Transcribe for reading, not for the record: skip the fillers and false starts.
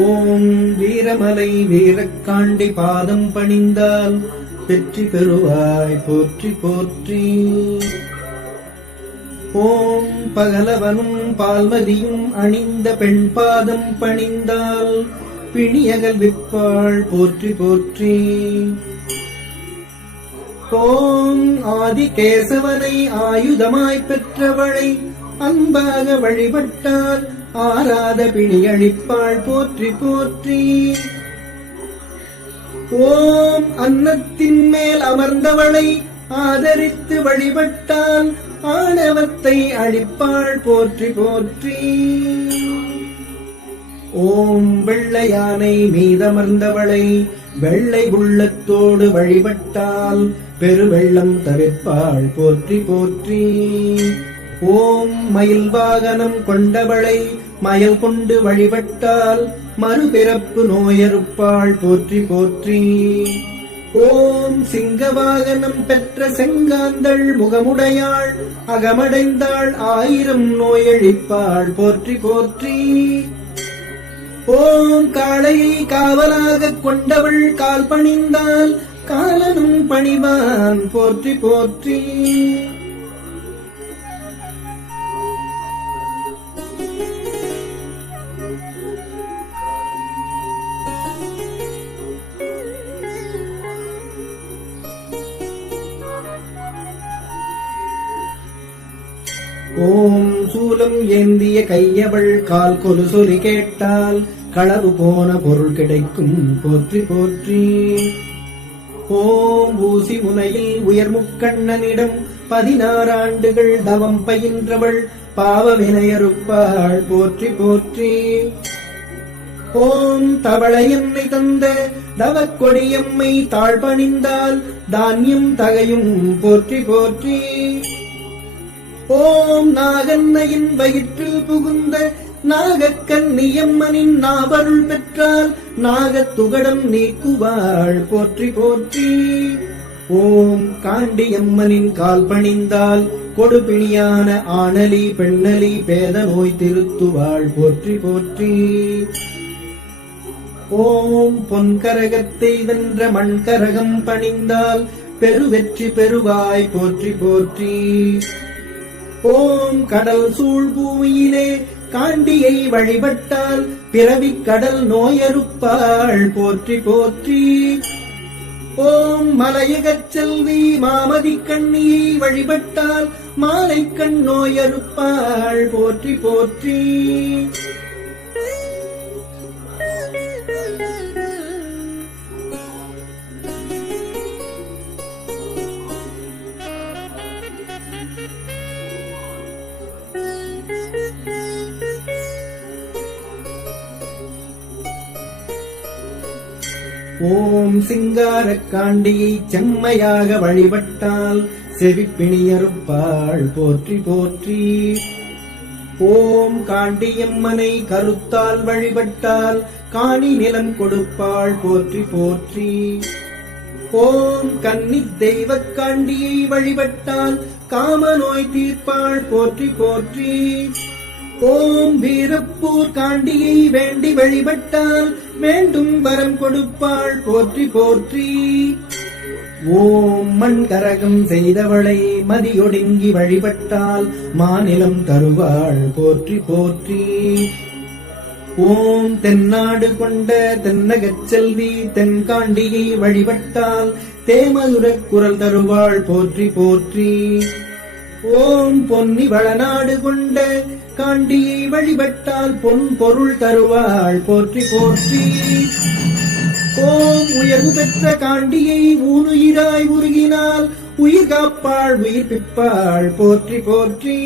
ஓம் வீரமலை வீரக்காண்டி பாதம் பணிந்தால் வெற்றி பெறுவாய் போற்றி போற்றி. ஓம் பகலவனும் பால்மதியும் அணிந்த பெண் பாதம் பணிந்தால் பிணியகல் விற்பாள் போற்றி போற்றி. ஓம் ஆதிகேசவனை ஆயுதமாய் பெற்றவளை அன்பாக வழிபட்டால் ஆராத பிணியழிப்பாள் போற்றி போற்றி. ஓம் அன்னத்தின் மேல் அமர்ந்தவளை ஆதரித்து வழிபட்டால் ஆணவத்தை அழிப்பாள் போற்றி போற்றி. ஓம் வெள்ளையானை மீதமர்ந்தவளை வெள்ளை உள்ளத்தோடு வழிபட்டால் பெருவெள்ளம் தவிர்ப்பாள் போற்றி போற்றி. ஓம் மயில் வாகனம் கொண்டவளை மயில் கொண்டு வழிபட்டால் மறுபிறப்பு நோயறுப்பாள் போற்றி போற்றி. ஓம் சிங்கவாகனம் பெற்ற செங்காந்தள் முகமுடையாள் அகமடைந்தாள் 1000 நோயழிப்பாள் போற்றி போற்றி. ஓம் காளையை காவலாக கொண்டவள் கால் பணிந்தால் காலனும் பணிவான் போற்றி போற்றி. ஓம் சூலம் ஏந்திய கையவள் கால் கொலுசொலி கேட்டால் களவு போன பொருள் கிடைக்கும் போற்றி போற்றி. ஓம் ஊசி முனையில் உயர்முக்கண்ணனிடம் 16 ஆண்டுகள் தவம் பயின்றவள் பாவவினையறுப்பாள் போற்றி போற்றி. ஓம் தவளையம்மை தந்த தவக்கொடியம்மை தாழ்பணிந்தால் தானியம் தகையும் போற்றி போற்றி. ஓம் நாகன்னையின் வயிற்றில் புகுந்த நாகக்கன்னியம்மனின் நாவருள் பெற்றால் நாகத்துகடம் நீக்குவாள் போற்றி போற்றி. ஓம் காண்டியம்மனின் கால் பணிந்தால் கொடுபிணியான ஆணலி பெண்ணலி பேத நோய் திருத்துவாள் போற்றி போற்றி. ஓம் பொன்கரகத்தை வென்ற மண்கரகம் பணிந்தால் பெருவெற்றி பெறுவாய் போற்றி போற்றி. ஓம் கடல் சூழ் பூமியிலே காண்டியை வழிபட்டால் பிறவிக் கடல் நோயறுப்பாள் போற்றி போற்றி. ஓம் மலையகச் செல்வி மாமதி கண்ணியை வழிபட்டால் மாலைக்கண் நோயறுப்பாள் போற்றி போற்றி. ஓம் சிங்காரக்காண்டியை செம்மையாக வழிபட்டால் செவிப்பிணியறுப்பாள் போற்றி போற்றி. ஓம் காண்டியம்மனை கருத்தால் வழிபட்டால் காணி நிலம் கொடுப்பாள் போற்றி போற்றி. ஓம் கன்னி தெய்வக் காண்டியை வழிபட்டால் காம நோய் தீர்ப்பாள் போற்றி போற்றி. ஓம் வீரப்பூர் காண்டியை வேண்டி வழிபட்டால் வேண்டும் வரம் கொடுப்பாள் போற்றி போற்றி. ஓம் மண்கரகம் செய்தவளை மதியொடுங்கி வழிபட்டால் மாநிலம் தருவாள் போற்றி போற்றி. ஓம் தென்னாடு கொண்ட தென்னகச் செல்வி தென்காண்டியை வழிபட்டால் தேமதுரக் குரல் தருவாள் போற்றி போற்றி. ஓம் பொன்னி வளநாடு கொண்ட காண்டியை வழிபட்டால் பொன் பொருள் தருவாள் போற்றி போற்றி. ஓம் உயர்வு பெற்ற காண்டியை ஊனுயிராய் உருகினால் உயிர் காப்பாள் உயிர்ப்பிப்பாள் போற்றி போற்றி.